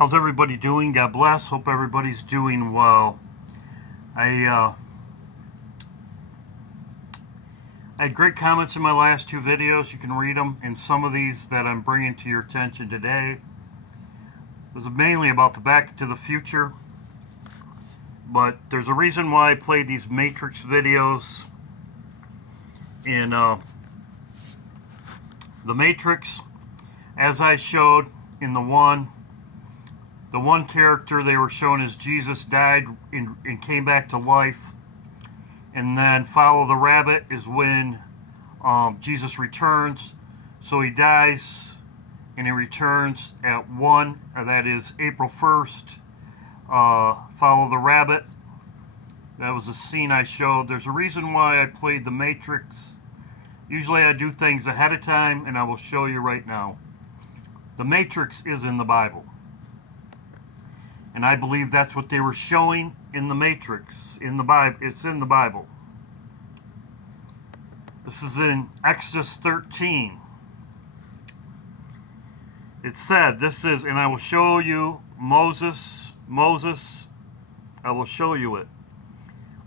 How's everybody doing? God bless. Hope everybody's doing well. I had great comments in my last two videos. You can read them. And some of these that I'm bringing to your attention today was mainly about the Back to the Future. But there's a reason why I played these Matrix videos. And the Matrix, as I showed in the one character they were showing as Jesus died and came back to life. And then Follow the Rabbit is when Jesus returns. So he dies and he returns at 1, that is April 1st. Follow the Rabbit. That was a scene I showed. There's a reason why I played the Matrix. Usually I do things ahead of time, and I will show you right now. The Matrix is in the Bible. And I believe that's what they were showing in the Matrix, in the Bible. It's in the Bible. This is in Exodus 13. It said, this is, and I will show you Moses, I will show you it.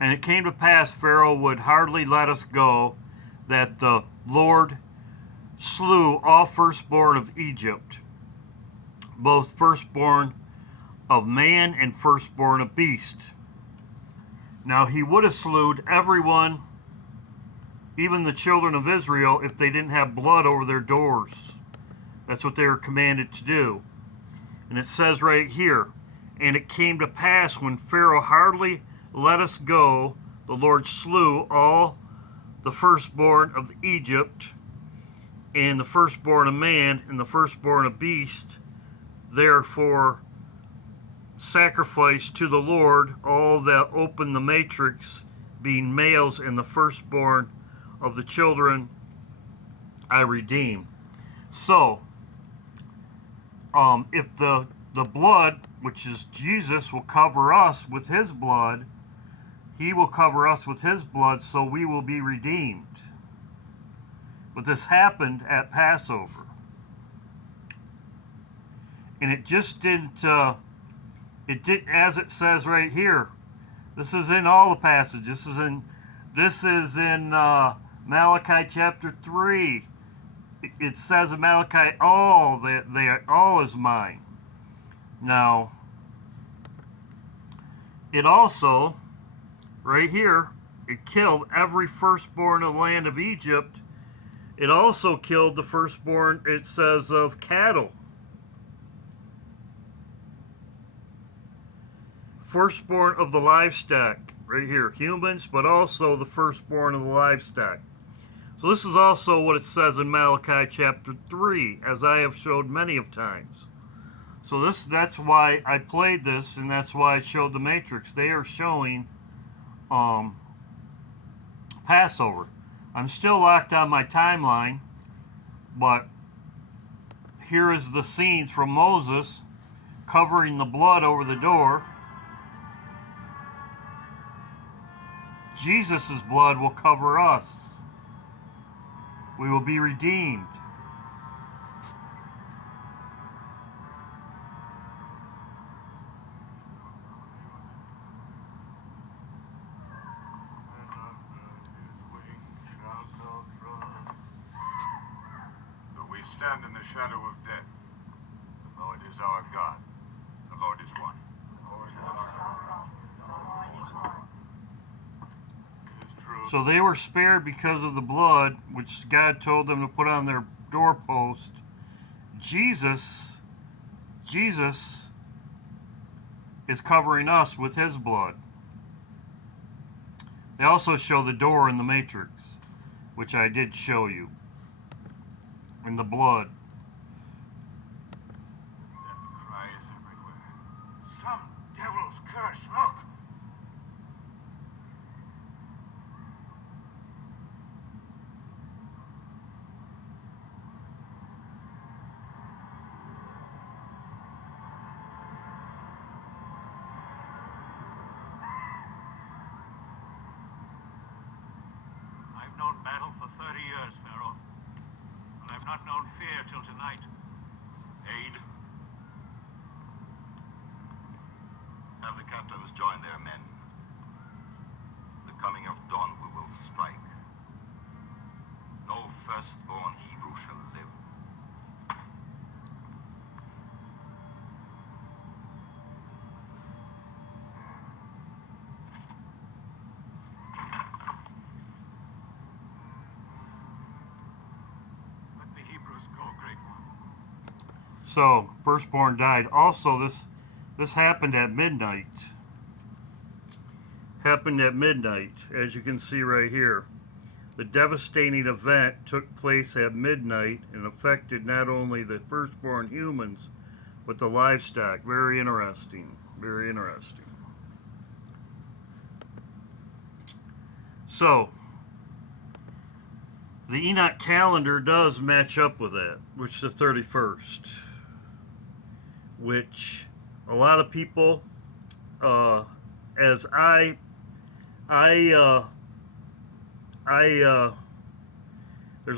And it came to pass, Pharaoh would hardly let us go, that the Lord slew all firstborn of Egypt, both firstborn of man and firstborn of beast. Now he would have slewed everyone, even the children of Israel, if they didn't have blood over their doors. That's what they were commanded to do. And it says right here, and it came to pass when Pharaoh hardly let us go, the Lord slew all the firstborn of Egypt, and the firstborn of man, and the firstborn of beast. Therefore sacrifice to the Lord all that open the matrix, being males, and the firstborn of the children I redeem. So, if the blood, which is Jesus, will cover us with his blood, he will cover us with his blood, so we will be redeemed. But this happened at Passover. And it just didn't, it did, as it says right here. This is in all the passages. This is in Malachi chapter 3. It says in Malachi, all is mine. Now, it also, right here, it killed every firstborn of the land of Egypt. It also killed the firstborn, it says, of cattle. Firstborn of the livestock, right here, humans, but also the firstborn of the livestock. So this is also what it says in Malachi chapter 3, as I have showed many of times. So that's why I played this, and that's why I showed the Matrix. They are showing Passover. I'm still locked on my timeline, but here is the scenes from Moses covering the blood over the door. Jesus' blood will cover us. We will be redeemed. We stand in the shadow of death. The Lord is our God. The Lord is one. So they were spared because of the blood, which God told them to put on their doorpost. Jesus is covering us with his blood. They also show the door in the Matrix, which I did show you. In the blood. Death cries everywhere. Some devil's curse, look! I've known battle for 30 years, Pharaoh. I've not known fear till tonight. Aid. the captains join their men. The coming of dawn we will strike. No firstborn Hebrew shall live. Let the Hebrews go, great one. So, firstborn died. Also, this happened at midnight. Happened at midnight, as you can see right here. The devastating event took place at midnight and affected not only the firstborn humans, but the livestock. Very interesting. Very interesting. So, the Enoch calendar does match up with that, which is the 31st. Which a lot of people, as there's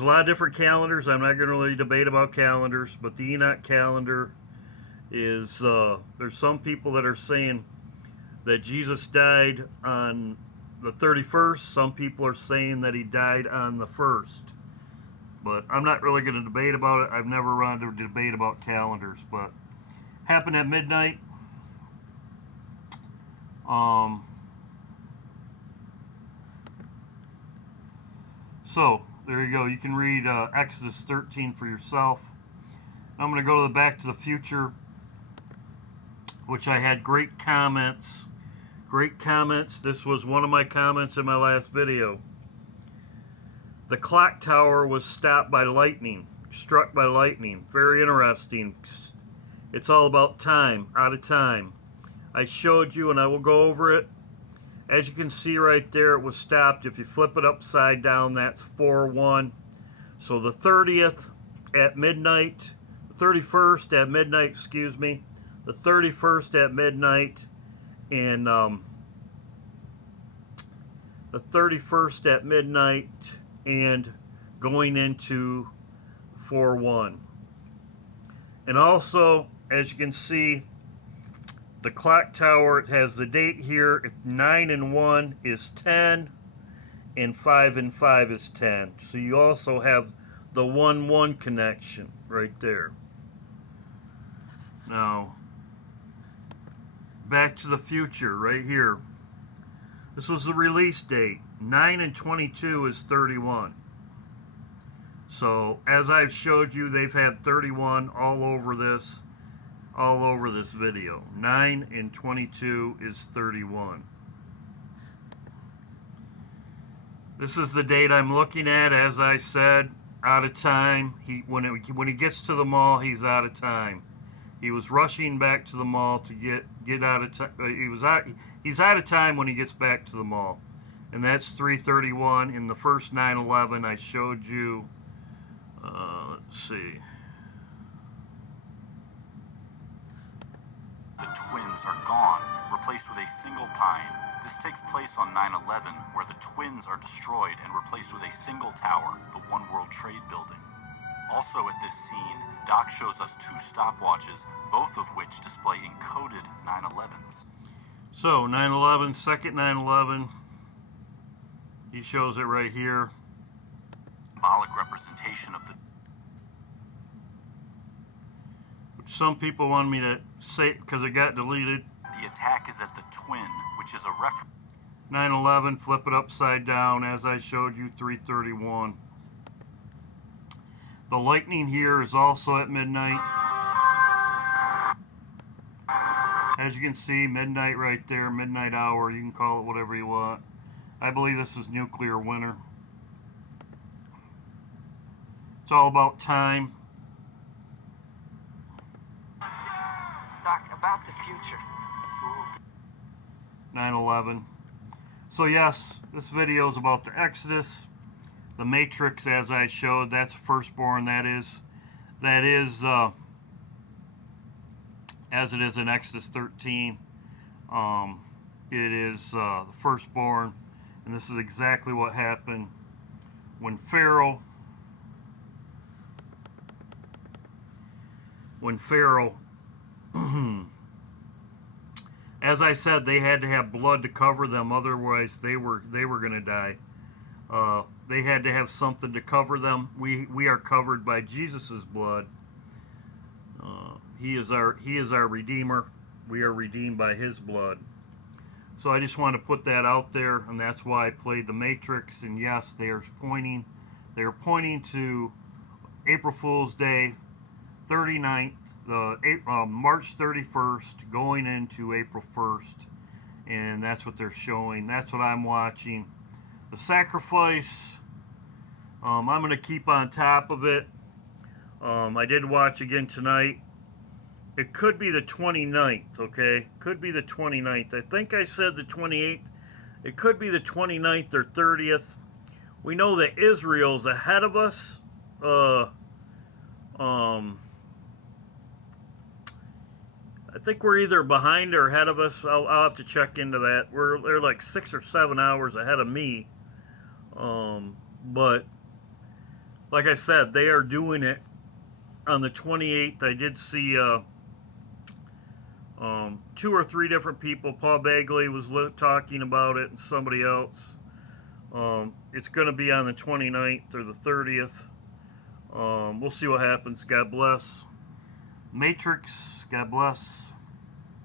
a lot of different calendars. I'm not going to really debate about calendars, but the Enoch calendar is, there's some people that are saying that Jesus died on the 31st. Some people are saying that he died on the 1st. But I'm not really going to debate about it. I've never run to debate about calendars, but happened at midnight. So there you go. You can read Exodus 13 for yourself. I'm going to go to the Back to the Future, which I had great comments. Great comments. This was one of my comments in my last video. The clock tower was stopped by lightning, struck by lightning. Very interesting. It's all about time, out of time. I showed you, and I will go over it. As you can see right there, it was stopped. If you flip it upside down, that's 4-1. So the 30th at midnight, the 31st at midnight, excuse me, the 31st at midnight, and the 31st at midnight, and going into 4-1. And also, as you can see, the clock tower, it has the date here. 9 and 1 is 10, and 5 and 5 is 10. So you also have the 1-1 connection right there. Now, Back to the Future right here. This was the release date. 9 and 22 is 31. So, as I've showed you, they've had 31 all over this video. 9 and 22 is 31. This is the date I'm looking at. As I said, out of time. When he gets to the mall, he's out of time. He was rushing back to the mall to get out of time. He's out of time when he gets back to the mall, and that's 3:31. In the first 9/11, I showed you. Let's see. The twins are gone, replaced with a single pine. This takes place on 9/11, where the twins are destroyed and replaced with a single tower, the One World Trade Building. Also at this scene, Doc shows us 2 stopwatches, both of which display encoded 9/11s. So 9/11, second 9/11. He shows it right here. Symbolic representation of the... Which some people wanted me to say because it got deleted. The attack is at the twin, which is a reference... 9/11, flip it upside down, as I showed you, 3:31. The lightning here is also at midnight. As you can see, midnight right there, midnight hour, you can call it whatever you want. I believe this is nuclear winter. It's all about time. Doc, about the future. 9/11. So yes, this video is about the Exodus, the Matrix, as I showed. That's firstborn. That is as it is in Exodus 13. It is the firstborn, and this is exactly what happened when Pharaoh as I said, they had to have blood to cover them, otherwise they were going to die. They had to have something to cover them. We are covered by Jesus' blood. He is our Redeemer. We are redeemed by His blood. So I just want to put that out there, and that's why I played the Matrix. And yes, they are pointing to April Fool's Day, 39th, March 31st, going into April 1st, and that's what they're showing. That's what I'm watching. The sacrifice, I'm going to keep on top of it. I did watch again tonight. It could be the 29th, okay? Could be the 29th. I think I said the 28th. It could be the 29th or 30th. We know that Israel's ahead of us. I think we're either behind or ahead of us. I'll have to check into that. They're like 6 or 7 hours ahead of me. But like I said, they are doing it on the 28th. I did see 2 or 3 different people. Paul Bagley was talking about it, and somebody else. It's going to be on the 29th or the 30th. We'll see what happens. God bless. Matrix, God bless.